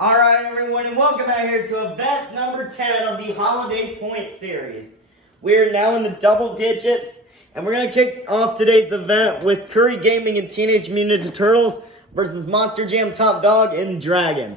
Alright everyone, and welcome out here to event number 10 of the Holiday Point Series. We are now in the double digits, and we're going to kick off today's event with Curry Gaming and Teenage Mutant Ninja Turtles versus Monster Jam Top Dog and Dragon.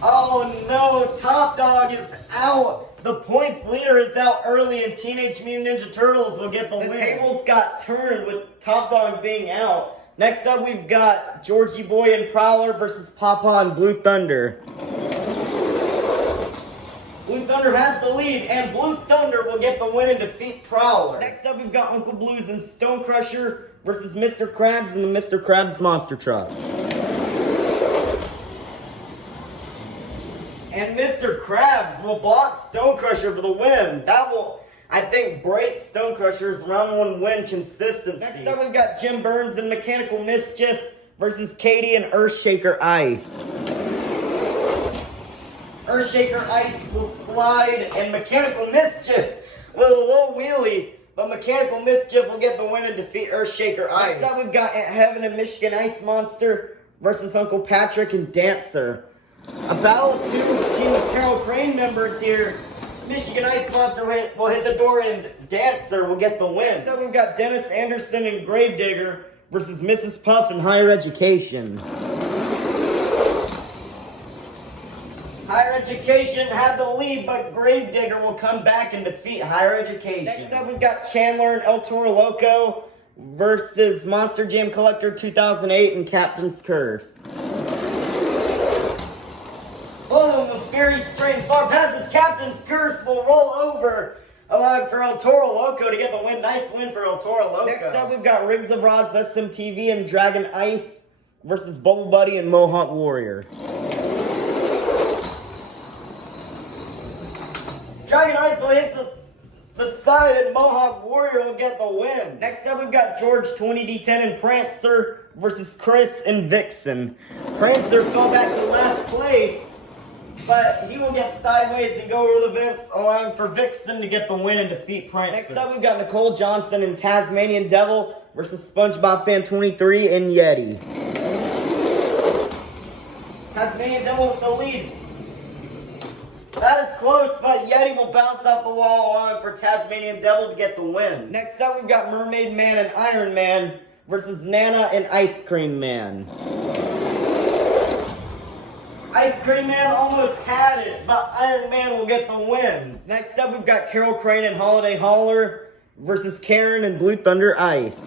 Oh no, Top Dog is out. The points leader is out early, and Teenage Mutant Ninja Turtles will get the win. The tables got turned with Top Dog being out. Next up, we've got Georgie Boy and Prowler versus Papa and Blue Thunder. Blue Thunder has the lead, and Blue Thunder will get the win and defeat Prowler. Next up, we've got Uncle Blues and Stone Crusher versus Mr. Krabs and the Mr. Krabs Monster Truck. And Mr. Krabs will block Stone Crusher for the win. That will, I think, break Stone Crusher's round one win consistency. Next up, we've got Jim Burns and Mechanical Mischief versus Katie and Earthshaker Ice. Earthshaker Ice will slide, and Mechanical Mischief with a low wheelie, but Mechanical Mischief will get the win and defeat Earthshaker Ice. Next up, we've got Aunt Heaven and Michigan Ice Monster versus Uncle Patrick and Dancer. A battle of two Team Carol Crane members here. Michigan Ice Monster will hit the door, and Dancer will get the win. So we've got Dennis Anderson and Gravedigger versus Mrs. Puff and Higher Education. Higher Education had the lead, but Gravedigger will come back and defeat Higher Education. Next up, we've got Chandler and El Toro Loco versus Monster Jam Collector 2008 and Captain's Curse. Oh, the very strange far passes. Captain's Curse will roll over, allowing for El Toro Loco to get the win. Nice win for El Toro Loco. Next up, we've got Riggs of Rods, SMTV, and Dragon Ice versus Bubble Buddy and Mohawk Warrior. Dragon Ice will hit the side, and Mohawk Warrior will get the win. Next up, we've got George 20D10 and Prancer versus Chris and Vixen. Prancer fell back to last place, but he will get sideways and go over the vents, allowing for Vixen to get the win and defeat Prancer. Next up, we've got Nicole Johnson and Tasmanian Devil versus SpongeBob Fan 23 and Yeti. Tasmanian Devil with the lead. That is close, but Yeti will bounce off the wall, allowing for Tasmanian Devil to get the win. Next up, we've got Mermaid Man and Iron Man versus Nana and Ice Cream Man. Ice Cream Man almost had it, but Iron Man will get the win. Next up, we've got Carol Crane and Holiday Hauler versus Karen and Blue Thunder Ice.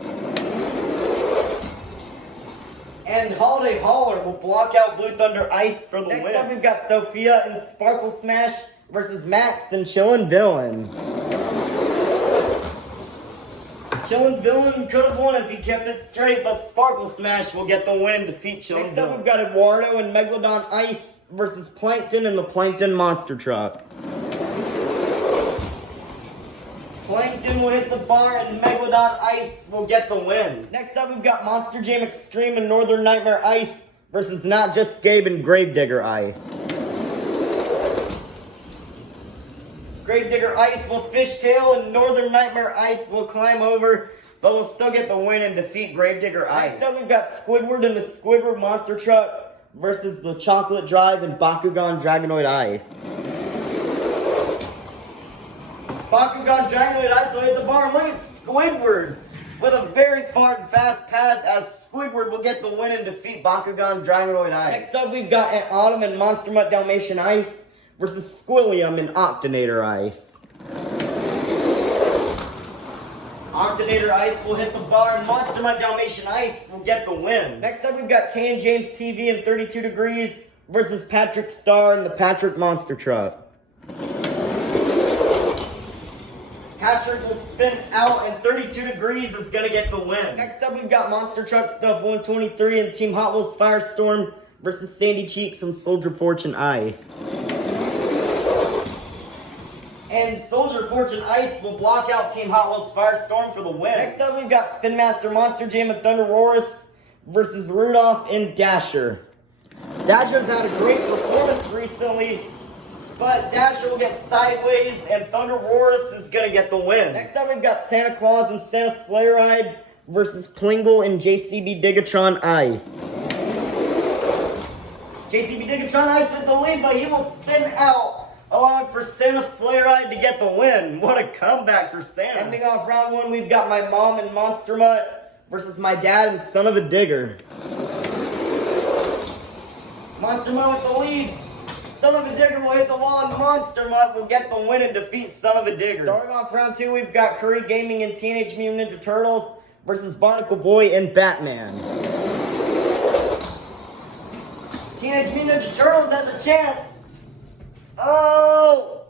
And Holiday Hauler will block out Blue Thunder Ice for the win. Next up, we've got Sophia and Sparkle Smash versus Max and Chillin' Villain. Chillin' Villain could have won if he kept it straight, but Sparkle Smash will get the win and defeat Chillin' Villain. Next up, we've got Eduardo and Megalodon Ice versus Plankton and the Plankton Monster Truck. Plankton will hit the bar, and Megalodon Ice will get the win. Next up, we've got Monster Jam Extreme and Northern Nightmare Ice versus Not Just Gabe and Gravedigger Ice. Gravedigger Ice will fishtail, and Northern Nightmare Ice will climb over, but will still get the win and defeat Gravedigger Ice. Next up, we've got Squidward and the Squidward Monster Truck versus the Chocolate Drive and Bakugan Dragonoid Ice. Bakugan Dragonoid Ice will hit the bar. Look at Squidward with a very far and fast pass, as Squidward will get the win and defeat Bakugan Dragonoid Ice. Next up, we've got Aunt Autumn and Monster Mutt Dalmatian Ice versus Squilliam and Octonator Ice. Octonator Ice will hit the bar, and Monster Mutt Dalmatian Ice will get the win. Next up, we've got Kay and James TV and 32 Degrees versus Patrick Star and the Patrick Monster Truck. Patrick will spin out, and 32 Degrees is going to get the win. Next up, we've got Monster Truck Stuff 123 and Team Hot Wheels Firestorm versus Sandy Cheeks and Soldier Fortune Ice. And Soldier Fortune Ice will block out Team Hot Wheels Firestorm for the win. Next up, we've got Spin Master Monster Jam and Thunder Roarus versus Rudolph and Dasher. Dasher's had a great performance recently, but Dasher will get sideways, and Thunder Roarus is going to get the win. Next up, we've got Santa Claus and Santa Sleigh Ride versus Plingle and JCB Digatron Ice. JCB Digatron Ice with the lead, but he will spin out, allowing for Santa's sleigh ride to get the win. What a comeback for Santa. Ending off round one, we've got my mom and Monster Mutt versus my dad and Son of a Digger. Monster Mutt with the lead. Son of a Digger will hit the wall, and Monster Mutt will get the win and defeat Son of a Digger. Starting off round two, we've got Curry Gaming and Teenage Mutant Ninja Turtles versus Barnacle Boy and Batman. Teenage Mutant Ninja Turtles has a chance. Oh!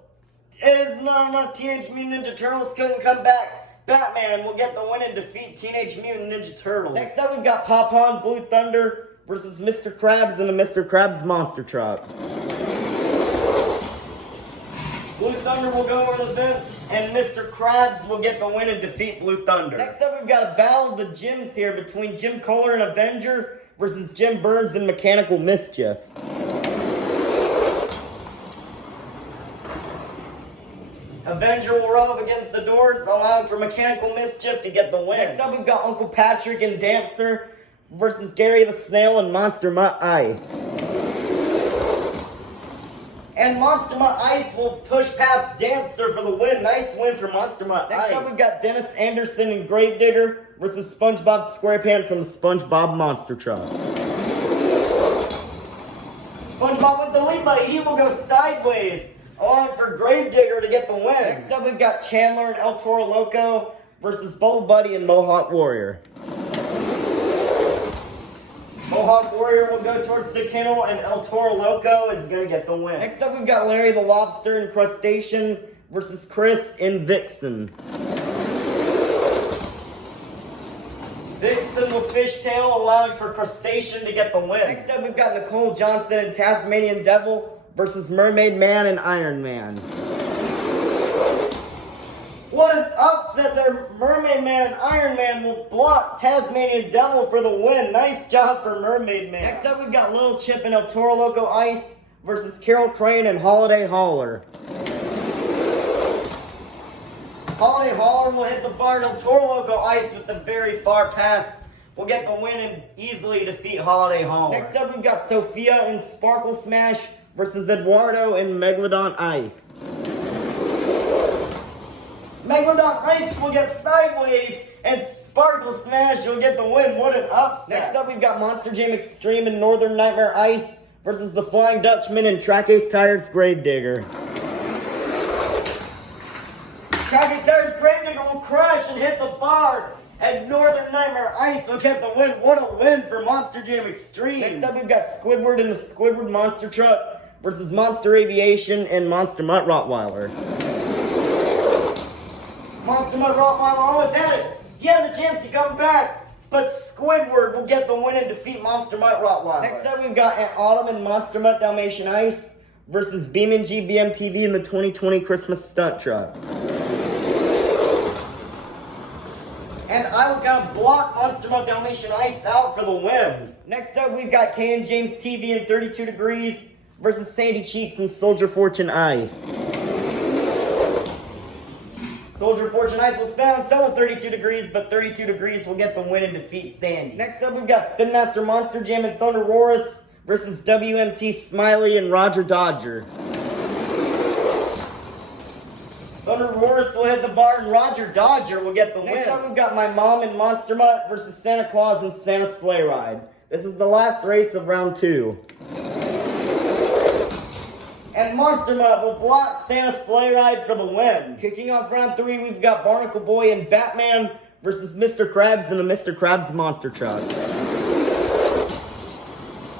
It's not enough. Teenage Mutant Ninja Turtles couldn't come back. Batman will get the win and defeat Teenage Mutant Ninja Turtles. Next up, we've got Pop-On Blue Thunder versus Mr. Krabs in the Mr. Krabs Monster Truck. Blue Thunder will go over the fence, and Mr. Krabs will get the win and defeat Blue Thunder. Next up, we've got a battle of the gyms here between Jim Kohler and Avenger versus Jim Burns and Mechanical Mischief. Avenger will rub up against the doors, allowing for Mechanical Mischief to get the win. Next up, we've got Uncle Patrick and Dancer versus Gary the Snail and Monster Mutt Ice. And Monster Mutt Ice will push past Dancer for the win. Nice win for Monster Mutt Ice. Next up, we've got Dennis Anderson and Gravedigger versus SpongeBob SquarePants from the SpongeBob Monster Truck. SpongeBob with the lead, but he will go sideways, allowing for Gravedigger to get the win. Next up, we've got Chandler and El Toro Loco versus Bull Buddy and Mohawk Warrior. Mohawk Warrior will go towards the kennel, and El Toro Loco is going to get the win. Next up, we've got Larry the Lobster and Crustacean versus Chris and Vixen. Vixen will fishtail, allowing for Crustacean to get the win. Next up, we've got Nicole Johnson and Tasmanian Devil versus Mermaid Man and Iron Man. What an upset there. Mermaid Man and Iron Man will block Tasmanian Devil for the win. Nice job for Mermaid Man. Next up, we've got Little Chip and El Toro Loco Ice versus Carol Crane and Holiday Hauler. Holiday Hauler will hit the bar, and El Toro Loco Ice with the very far pass will get the win and easily defeat Holiday Hauler. Next up, we've got Sophia and Sparkle Smash versus Eduardo and Megalodon Ice. Megalodon Ice will get sideways, and Sparkle Smash will get the win. What an upset. Next up, we've got Monster Jam Extreme and Northern Nightmare Ice versus the Flying Dutchman and Track Ace Tires Gravedigger. Track Ace Tires Gravedigger will crash and hit the bar, and Northern Nightmare Ice will get the win. What a win for Monster Jam Extreme. Next up, we've got Squidward and the Squidward Monster Truck versus Monster Aviation and Monster Mutt Rottweiler. Monster Mutt Rottweiler always had it. He has a chance to come back, but Squidward will get the win and defeat Monster Mutt Rottweiler. Next up, we've got Autumn and Monster Mutt Dalmatian Ice versus BeamNG BMTV in the 2020 Christmas Stunt Truck. And I will kind of block Monster Mutt Dalmatian Ice out for the win. Next up, we've got Kay and James TV in 32 Degrees versus Sandy Cheeks and Soldier Fortune Ice. Soldier Fortune Ice will spin on some with 32 Degrees, but 32 Degrees will get the win and defeat Sandy. Next up, we've got Spin Master Monster Jam and Thunder Roarus versus WMT Smiley and Roger Dodger. Thunder Roarus will hit the bar, and Roger Dodger will get the win. Next up, we've got My Mom and Monster Mutt versus Santa Claus and Santa's Sleigh Ride. This is the last race of round 2. And Monster Mutt will block Santa's Sleigh Ride for the win. Kicking off round 3, we've got Barnacle Boy and Batman versus Mr. Krabs in the Mr. Krabs Monster Truck.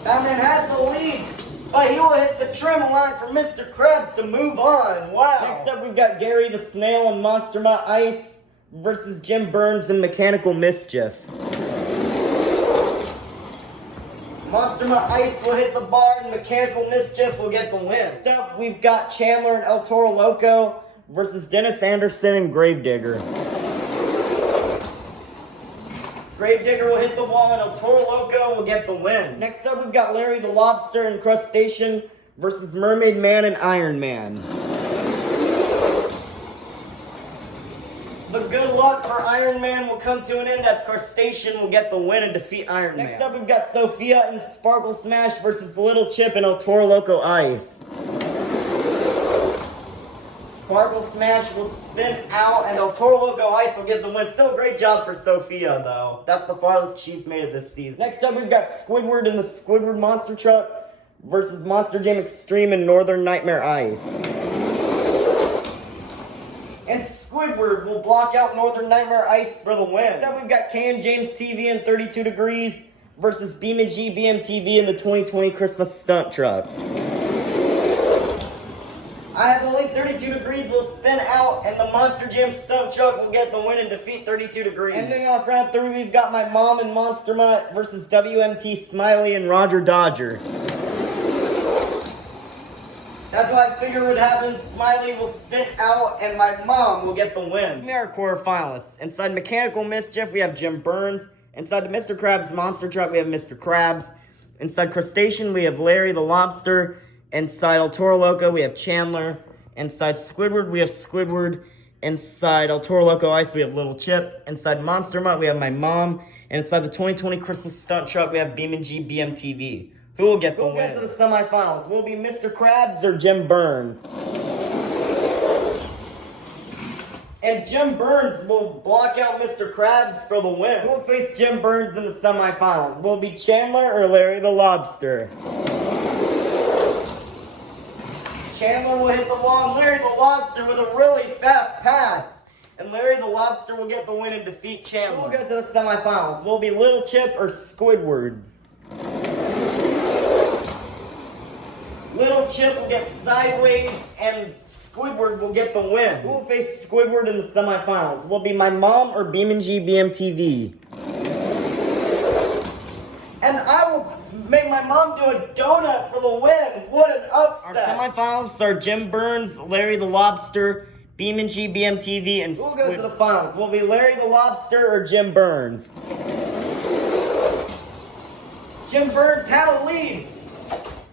Batman has the lead, but he will hit the trim line for Mr. Krabs to move on. Wow. Next up, we've got Gary the Snail and Monster Mutt Ice versus Jim Burns and Mechanical Mischief. Monster Mutt Ice will hit the bar, and Mechanical Mischief will get the win. Next up, we've got Chandler and El Toro Loco versus Dennis Anderson and Gravedigger. Gravedigger will hit the wall, and El Toro Loco will get the win. Next up, we've got Larry the Lobster and Crustacean versus Mermaid Man and Iron Man. The good clock for Iron Man will come to an end as Crustacean will get the win and defeat Iron Man. Next up, we've got Sophia and Sparkle Smash versus Little Chip and El Toro Loco Ice. Sparkle Smash will spin out and El Toro Loco Ice will get the win. Still a great job for Sophia, though. That's the farthest she's made it this season. Next up, we've got Squidward and the Squidward Monster Truck versus Monster Jam Extreme and Northern Nightmare Ice. And Squidward will block out Northern Nightmare Ice for the win. Next up, we've got Can James TV and 32 Degrees versus BeamNG BMTV and the 2020 Christmas Stunt Truck. I have the link. 32 Degrees will spin out, and the Monster Jam Stunt Truck will get the win and defeat 32 Degrees. Ending off round 3, we've got my mom and Monster Mutt versus WMT Smiley and Roger Dodger. That's what I figured would happen. Smiley will spin out, and my mom will get the win. They're our quarterfinalists. Inside Mechanical Mischief, we have Jim Burns. Inside the Mr. Krabs Monster Truck, we have Mr. Krabs. Inside Crustacean, we have Larry the Lobster. Inside El Toro Loco, we have Chandler. Inside Squidward, we have Squidward. Inside El Toro Loco Ice, we have Little Chip. Inside Monster Mutt, we have my mom. And inside the 2020 Christmas Stunt Truck, we have BeamNG BMTV. Who will get the win? Who will get to the semifinals? Will it be Mr. Krabs or Jim Burns? And Jim Burns will block out Mr. Krabs for the win. Who will face Jim Burns in the semifinals? Will it be Chandler or Larry the Lobster? Chandler will hit the wall, and Larry the Lobster with a really fast pass. And Larry the Lobster will get the win and defeat Chandler. Who will get to the semifinals? Will it be Little Chip or Squidward? Little Chip will get sideways, and Squidward will get the win. Who will face Squidward in the semifinals? Will it be my mom or BeamNG BMTV? And I will make my mom do a donut for the win. What an upset. Our semifinals are Jim Burns, Larry the Lobster, BeamNG BMTV, and Who will go to the finals? Will it be Larry the Lobster or Jim Burns? Jim Burns had a lead.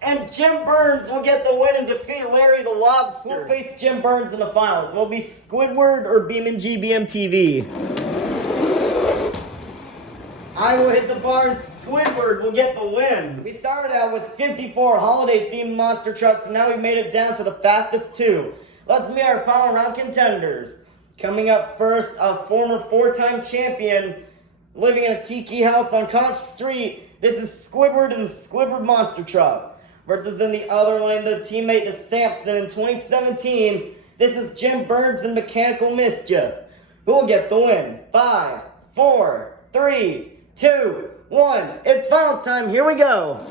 And Jim Burns will get the win and defeat Larry the Lobster. Who will face Jim Burns in the finals? Will it be Squidward or BeamNG BMTV? I will hit the bar and Squidward will get the win. We started out with 54 holiday-themed monster trucks, and now we've made it down to the fastest 2. Let's meet our final round contenders. Coming up first, a former 4-time champion living in a tiki house on Conch Street. This is Squidward and the Squidward Monster Truck. Versus in the other lane, the teammate to Samson in 2017. This is Jim Burns and Mechanical Mischief. Who will get the win? 5, 4, 3, 2, 1. It's finals time. Here we go.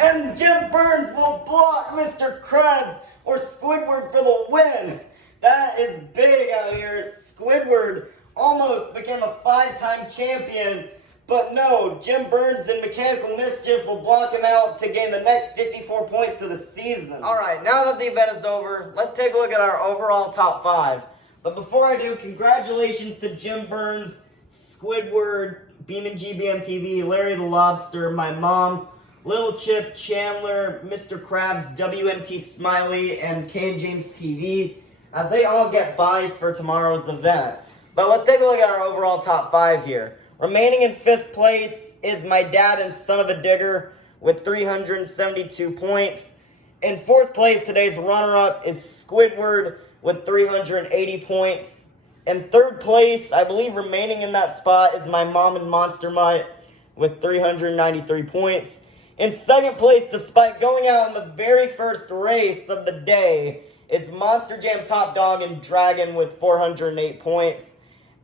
And Jim Burns will block Mr. Krabs or Squidward for the win. That is big out here. Squidward almost became a 5-time champion. But no, Jim Burns and Mechanical Mischief will block him out to gain the next 54 points to the season. Alright, now that the event is over, let's take a look at our overall top 5. But before I do, congratulations to Jim Burns, Squidward, BeamNG BMTV, Larry the Lobster, my mom, Little Chip, Chandler, Mr. Krabs, WMT Smiley, and Can James TV, as they all get buys for tomorrow's event. But let's take a look at our overall top 5 here. Remaining in 5th place is my dad and son of a digger with 372 points. In 4th place, today's runner-up is Squidward with 380 points. In 3rd place, I believe remaining in that spot is my mom and Monster Mutt with 393 points. In 2nd place, despite going out in the very first race of the day, is Monster Jam Top Dog and Dragon with 408 points.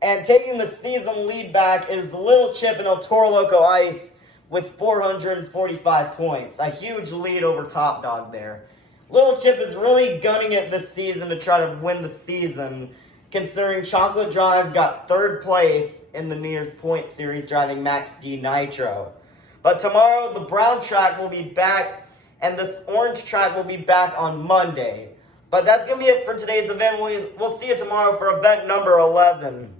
And taking the season lead back is Little Chip and El Toro Loco Ice with 445 points. A huge lead over Top Dog there. Little Chip is really gunning it this season to try to win the season, considering Chocolate Drive got 3rd place in the New Year's Point Series driving Max D Nitro. But tomorrow the brown track will be back and this orange track will be back on Monday. But that's going to be it for today's event. We'll see you tomorrow for event number 11.